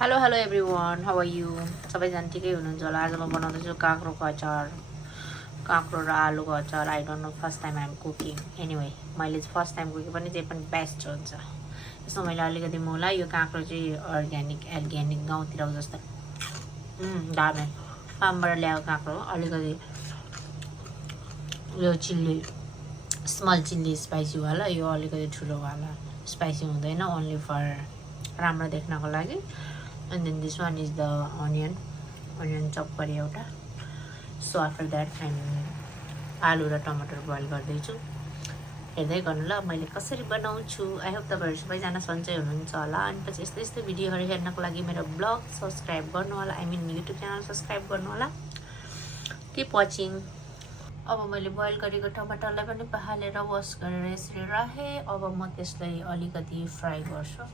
Hello hello everyone, how are you? सबैजना ठिकै हुनुहुन्छ होला। आज म बनाउँदैछु काँक्रोको अचार, काँक्रो र आलुको अचार। I don't know, first time I'm cooking. Anyway, मैले फर्स्ट टाइम कुकिङ पनि जे पनि बेस्ट हुन्छ। यसमा मैले अलिकति मुला, यो काँक्रो चाहिँ अर्ग्यानिक गाउँतिर जस्तो दामे फार्मबाट ल्याएको काँक्रो। अलिकति यो चिल्ली, स्मल चिल्ली स्पाइसीवाला, यो अलिकति ठुलोवाला स्पाइसी हुँदैन, ओन्ली फर राम्रो देख्नको लागि। And then this one is the onion chop गरे एउटा. So after that आलु र टमाटर बोइल गर्दैछु। हेर्दै गर्नु ल मैले कसरी बनाउँछु। आई होप तपाईँहरू सबैजना सन्चै हुनुहुन्छ होला। अनि पछि यस्तो यस्तो भिडियोहरू हेर्नको लागि मेरो ब्लग सब्सक्राइब गर्नु होला, I mean YouTube channel subscribe गर्नु होला। Keep watching. अब मैले बोइल गरेको टमाटरलाई पनि पखालेर वास गरेर यसरी राखेँ। अब म त्यसलाई अलिकति फ्राई गर्छु।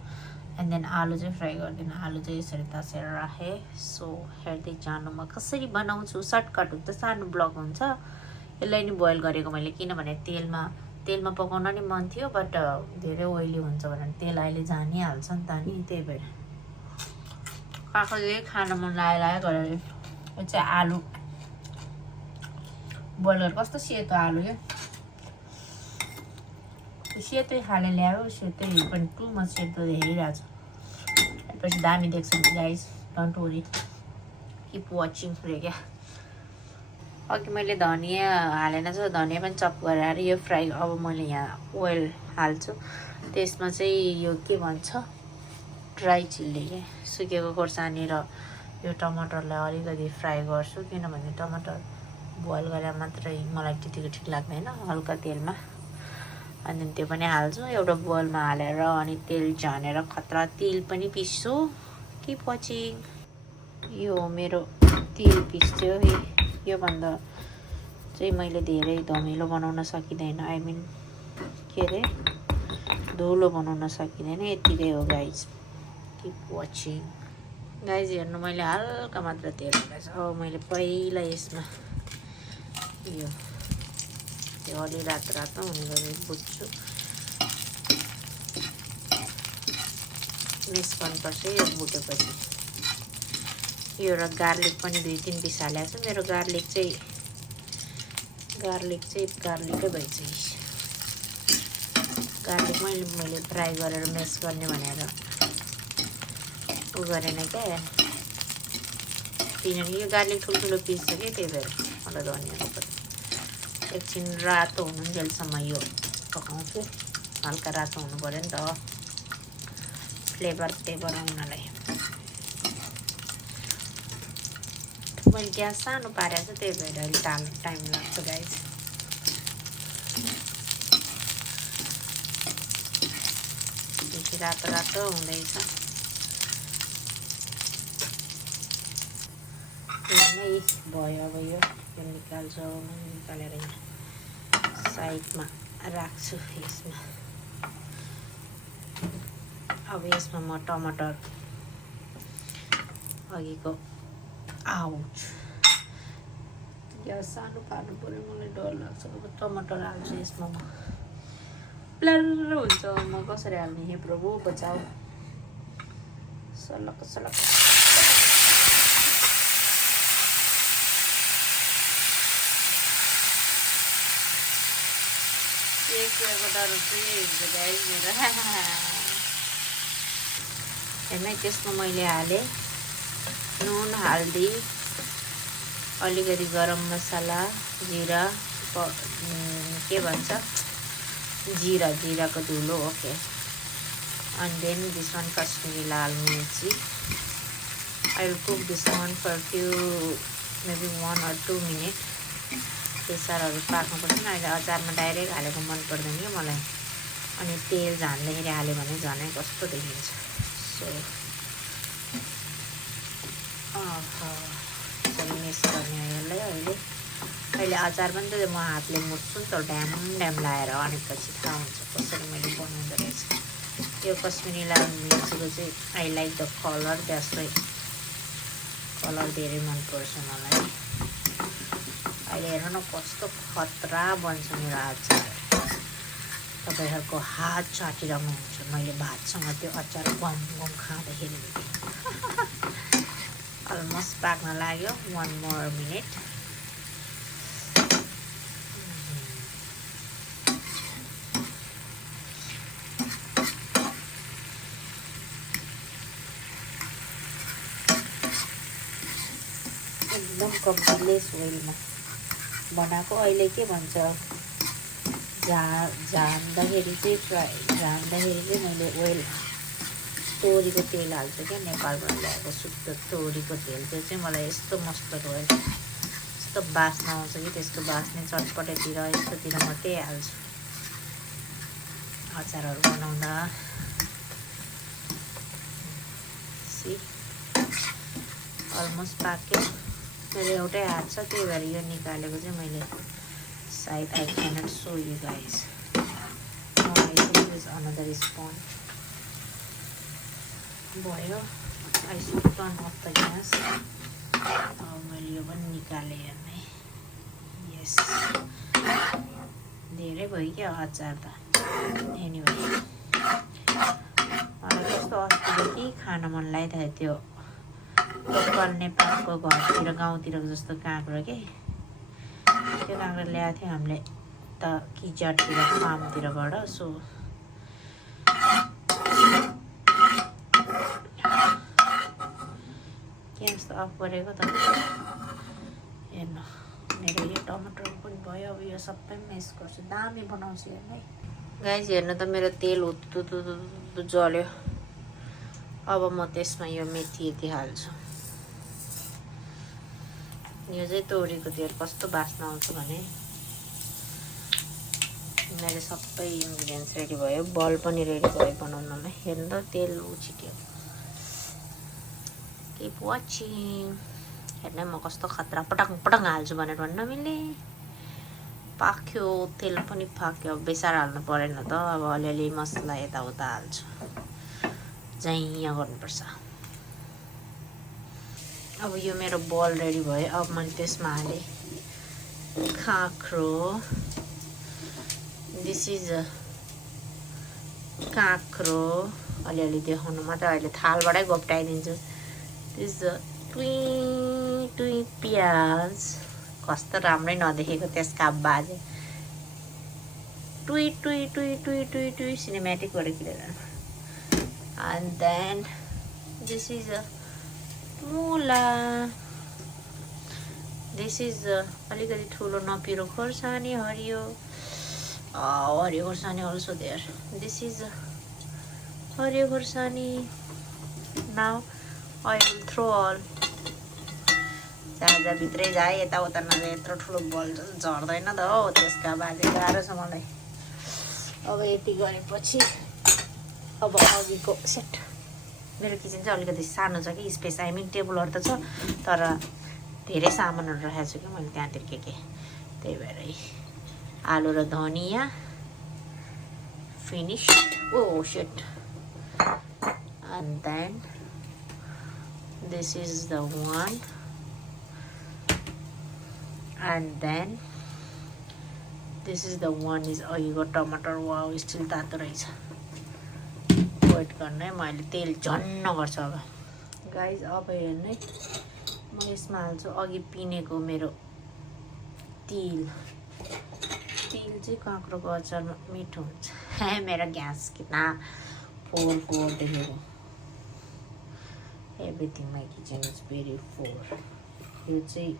एन्ड देन आलु चाहिँ फ्राई गर्दिनँ, आलु चाहिँ यसरी तासेर राखेँ। सो हेर्दै जानु म कसरी बनाउँछु। सर्टकट हुन्छ, सानो ब्लग हुन्छ। यसलाई नि बोइल गरेको मैले, किनभने तेलमा पकाउन नि मन थियो, बट धेरै ओइली हुन्छ भने तेल अहिले जानिहाल्छ नि त नि, त्यही भएर काँक्रो चाहिँ खान मन लाग्यो गरेर यो चाहिँ आलु बोइल गरेर। कस्तो सेतो आलु क्या, सेतै खाले ल्यायो, सेतै पनि टु मच सेतो हेरिरहेको छ। पछि दामी देख्छ guys, don't worry, keep watching रे क्या। अघि मैले धनियाँ हालेन छ, धनियाँ पनि चप गरेर यो फ्राई। अब मैले यहाँ ओइल हाल्छु, त्यसमा चाहिँ यो के भन्छ ड्राई चिल्ली क्या, सुकेको खोर्सानी र यो टमाटरलाई अलिकति फ्राई गर्छु। किनभने टमाटर बोइल गरेर मात्रै मलाई त्यतिको ठिक लाग्दैन, हल्का तेलमा। अनि त्यो पनि हाल्छु एउटा बोलमा हालेर। अनि तेल झानेर खतरा तिल पनि पिस्छु। Keep watching. यो मेरो तिल पिस्यो। योभन्दा चाहिँ मैले धेरै धमिलो बनाउन सकिँदैन, आई मिन के अरे धुलो बनाउन सकिँदैन। यतिकै हो गाइज, किप वाचिङ। गाइज हेर्नु, मैले हल्का मात्र तेल हालेको छु। अब मैले पहिला यसमा यो त्यो अलि रातो हुने गरी बुझ्छु, मिक्स गर्नुपर्छ यो भुटेपछि। यो र गार्लिक पनि 2-3 पिस हालेको छु। मेरो गार्लिक चाहिँ गार्लिकै भइसक्यो। गार्लिक मैले फ्राई गरेर मिक्स गर्ने भनेर उ गरेन क्या, किनभने यो गार्लिक ठुल्ठुलो पिस छ क्या, त्यही भएर मलाई धनियाँको पनि एकछिन रातो हुनुन्जेलसम्म यो पकाउँछु। हल्का रातो हुनु पऱ्यो नि त फ्लेभर आउनलाई। मैले ग्यास सानो पारेको छु, त्यही भएर अहिले टाइम लाग्छ गाइस। बेसी रातो हुँदैछ। नै भयो। अब यो निकाल्छु, निकालेर साइडमा राख्छु यसमा। अब यसमा म टमाटर अघिको आउट ग्यास सानो पार्नु पऱ्यो, मलाई डर लाग्छ। अब टमाटर हाल्छु यसमा। म प्लार हुन्छ, म कसरी हाल्ने हे प्रभु बचाऊ। सलक एक कुराको डर हुन्छ, यही हुन्छ गाइस मेरो। हेर्नु, त्यसमा मैले हालेँ नुन, हल्दी, अलिकति गरम मसला, जिरा, के भन्छ जिराको धुलो, okay. And then this one Kashmiri lal mirchi. I will cook this one for maybe 1 or 2 minutes। केसरहरू पाक्नुपर्छ नि, अहिले अचारमा डाइरेक्ट हालेको मन पर्दैन कि मलाई। अनि तेल झान्दाखेरि हाल्यो भने झनै कस्तो देखिन्छ। सो यसरी मिक्स गर्ने यसलाई। अहिले अचार पनि त म हातले मुट्छु नि त, ड्याम लाएर। अनि पछि थाहा हुन्छ कसरी मैले बनाउँदो रहेछ। यो कश्मीरी लाल मिर्चीको चाहिँ आई लाइक द कलर, त्यसलाई कलर धेरै मनपर्छ मलाई। अहिले हेर्नु न कस्तो खतरा बन्छ मेरो अचार। तपाईँहरूको हात चाटिरहनुहुन्छ मैले भातसँग त्यो अचार गम खाँदाखेरि। पाक्न लाग्यो 1 more minute एकदम कम्ती लेस ओइलमा बनाएको अहिले के भन्छ झान्दाखेरि चाहिँ मैले ओइल तोरीको तेल हाल्छु क्या नेपालबाट ल्याएको शुद्ध तोरीको तेल त्यो चाहिँ मलाई यस्तो मस्त ओइल यस्तो बास्ना आउँछ कि त्यसको बास्ने चटपटेतिर यस्तोतिर मात्रै हाल्छु अचारहरू बनाउँदा सी अलमोस्ट पाक्यो मेरो एउटै हात छ त्यही भएर यो निकालेको चाहिँ मैले सायद I cannot so you guys I should use another spoon भयो I should turn off the gas अब मैले यो पनि निकालेँ हेर्ने यस धेरै भयो क्या अचार त एनिवे मलाई कस्तो अस्तिदेखि खान मन लागिरहेको थियो लोकल नेपालको घरतिर गाउँतिर जस्तो काँक्रो के त्यो काँक्रो ल्याएको थियो हामीले त किचडतिर फार्मतिरबाट सो ग्यास त अफ गरेको त हेर्नु मेरो यो टमाटर पनि भयो अब यो सबै मिक्स गर्छु दामी बनाउँछु हेर्नु है गाइस हेर्नु त मेरो तेल हुत्तु जल्यो अब म त्यसमा यो मेथी यति हाल्छु यो चाहिँ तोरीको तेल कस्तो बास्ना आउँछ भने मेरो सबै इन्ग्रिडियन्ट्स रेडी भयो बल पनि रेडी भयो बनाउनलाई हेर्नु त तेल उछिट्यो किप वाचिङ हेर्नु म कस्तो खतरा पटङ पटङ हाल्छु भनेर भन्न मिल्ने पाक्यो तेल पनि पाक्यो बेसार हाल्नु परेन त अब अलिअलि मसला यताउता हाल्छु यहाँ गर्नुपर्छ अब यो मेरो बल रेडी भयो अब मैले त्यसमा हालेँ काँक्रो दिस इज काँक्रो अलिअलि देखाउनु मात्रै अहिले थालबाटै घोप्टाइदिन्छु दिस टुई प्याज कस्तो राम्रै नदेखेको त्यसका बाजे टुई टुई टुई टुई टुई टुई सिनेमेटिक गरेर किनेर and then this is a mula this is अलिकति ठुलो नपिरो खोर्सानी हरियो खोर्सानी also there this is हरियो खोर्सानी now I will throw all जहाँ भित्रै जाए यताउता नजाए यत्रो ठुलो बल झर्दैन त हो त्यसका बाजे गाह्रो छ मलाई अब यति गरेपछि अब अघिको सेट मेरो किचन चाहिँ अलिकति सानो छ कि स्पेस आई मिन टेबलहरू त छ तर धेरै सामानहरू राखेको छु कि मैले त्यहाँतिर के त्यही भएर आलु र धनियाँ finish oh set and then this is the one and then this is the one is अघिको टमाटर वाउ स्टिल तातो रहेछ वेट गर्ने मैले तेल झन्न गर्छु अब गाइज अब हेर्नु म यसमा हाल्छु अघि पिनेको मेरो तिल चाहिँ काँक्रोको अचारमा मिठो हुन्छ मेरो ग्यास कितना फोर देखेको everything my kitchen is very four यो चाहिँ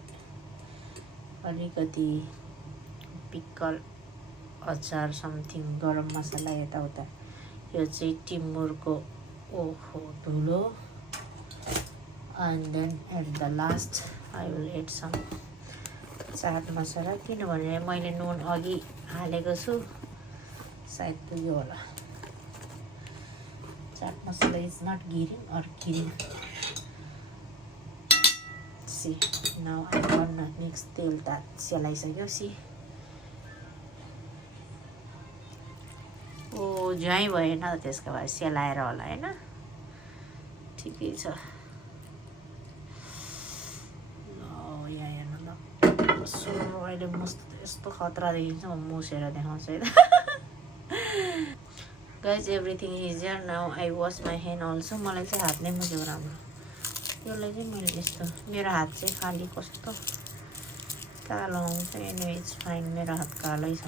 अलिकति पिकल अचार समथिङ गरम मसला यताउता यो चाहिँ टिमुरको ओहो धुलो and then at the last I will add some chaat masala किनभने मैले नुन अघि हालेको छु सायद पुग्यो होला chaat masala is not gearing or gearing see now I गर्न मिक्स तेल त सेलाइसक्यो सी ओ झ्याइ भएन त्यसको भए सेलाएर होला होइन ठिकै छ यहाँ हेर्नु ल अहिले मस्त यस्तो खतरा देखिन्छ म मुसेर देखाउँछु है guys everything is here now I wash my hand also मलाई चाहिँ हात नै मुसेको राम्रो यसलाई चाहिँ मैले यस्तो मेरो हात चाहिँ खाली कस्तो कालो आउँछ एनिवे इट्स फाइन मेरो हात कालै छ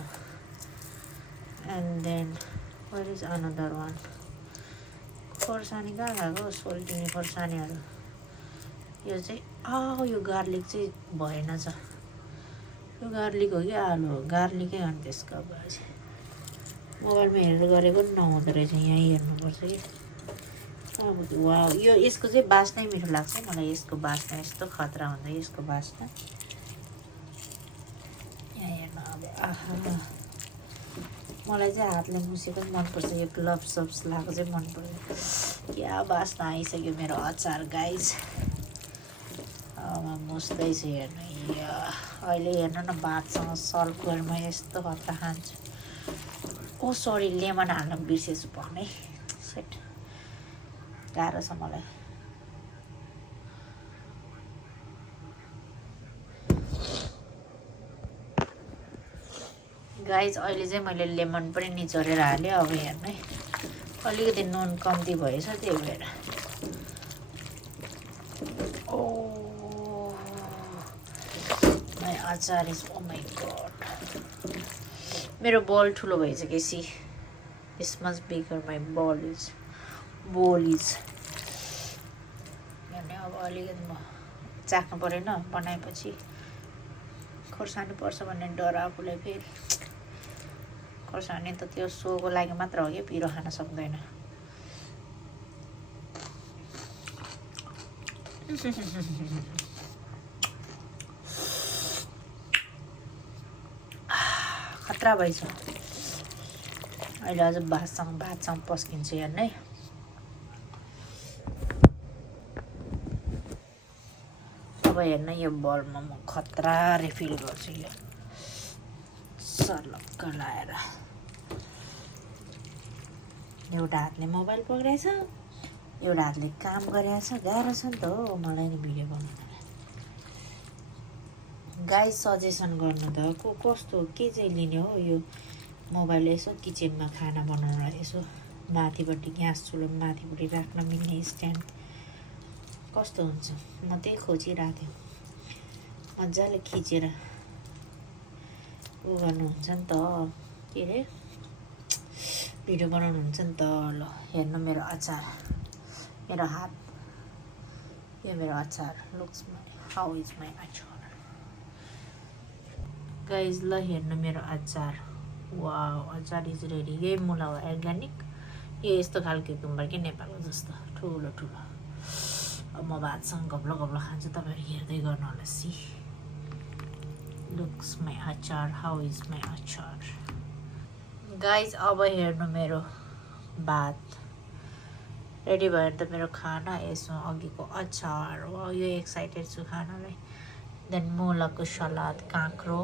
and then where is another one खोर्सानी कहाँ गएको सोल्टिने खोर्सानीहरू यो चाहिँ यो गार्लिक चाहिँ भएन छ यो गार्लिक हो कि आलु हो गार्लिकै हो नि त्यसको अब मोबाइलमा हेरेर गरेको पनि नहुँदो रहेछ यहीँ हेर्नुपर्छ कि अब वा यो यसको चाहिँ बास्नै मिठो लाग्छ मलाई यसको बास्ना यस्तो खतरा हुन्छ यसको बास्ना यहाँ हेर्नु अब आहा मलाई चाहिँ हातले मुसेको पनि मनपर्छ यो ग्लोभ्स सब्स लगाएको चाहिँ मनपर्छ क्या बास्ना आइसक्यो मेरो अचार गाइज म मुस्दैछु हेर्नु अहिले हेर्नु न भातसँग सर्भ गरेर म यस्तो खतरा खान्छु सरी लेमन हाल्न बिर्सेछु भन्नै सेट गाह्रो छ मलाई गाइज अहिले चाहिँ मैले लेमन पनि निचोरेर हालेँ अब हेर्नु है अलिकति नुन कम्ती भएछ त्यही भएर माई अचार इज ओ माई गॉड मेरो बल ठुलो भइसक्यो see this much bigger my बोल इज हेर्ने अब अलिकति म चाख्नु परेन बनाएपछि खोर्सानी पर्छ भन्ने डर आफूलाई फेरि खोर्सानी त त्यो सोको लागि मात्र हो कि पिरो खान सक्दैन खतरा भएछ अहिले अझ भातसँग पस्किन्छु हेर्नु है अब हेर्न यो बलमा म खतरा रिफिल गर्छु यो सर्लक्क लाएर एउटा हातले मोबाइल पक्राएछ एउटा हातले काम गरिरहेछ गाह्रो छ नि त हो मलाई नि भिडियो बनाउन गाइस सजेसन गर्नु त कस्तो के चाहिँ लिने हो यो मोबाइल यसो किचनमा खाना बनाउन यसो माथिपट्टि ग्यास चुलो माथिपट्टि राख्न मिल्ने स्ट्यान्ड कस्तो हुन्छ म त्यही खोजिरहेको थिएँ मजाले खिचेर उ गर्नुहुन्छ नि त के अरे भिडियो बनाउनुहुन्छ नि त ल हेर्नु मेरो अचार मेरो हात यो मेरो अचार लुक्स हाउ इज माई अचार गाइज ल हेर्नु मेरो अचार वाउ अचार इज रेडी यही मुला हो अर्ग्यानिक यो यस्तो खालको कुकुम्बर के नेपालको जस्तो ठुलो ठुलो अब म भातसँग गब्लो गब्लो खान्छु तपाईँहरू हेर्दै गर्नु होला सी लुक्स माई अचार हाउ इज माई अचार गाइज अब हेर्नु मेरो भात रेडी भयो त मेरो खाना यसमा अघिको अचार वा यो एक्साइटेड छु खानालाई देन मुलाको सलाद काँक्रो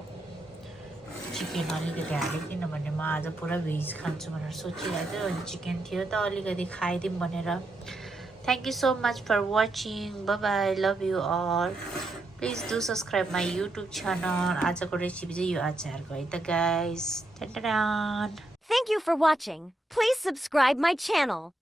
चिकन अलिकति हालेँ किनभने म आज पुरा भेज खान्छु भनेर सोचिरहेको थिएँ अनि चिकन थियो त अलिकति खाइदिउँ भनेर Thank you so much for watching. Bye bye. Love you all. Please do subscribe my YouTube channel. आजको रेसिपी चाहिँ यो अचारको है त guys. Thank you for watching. Please subscribe my channel.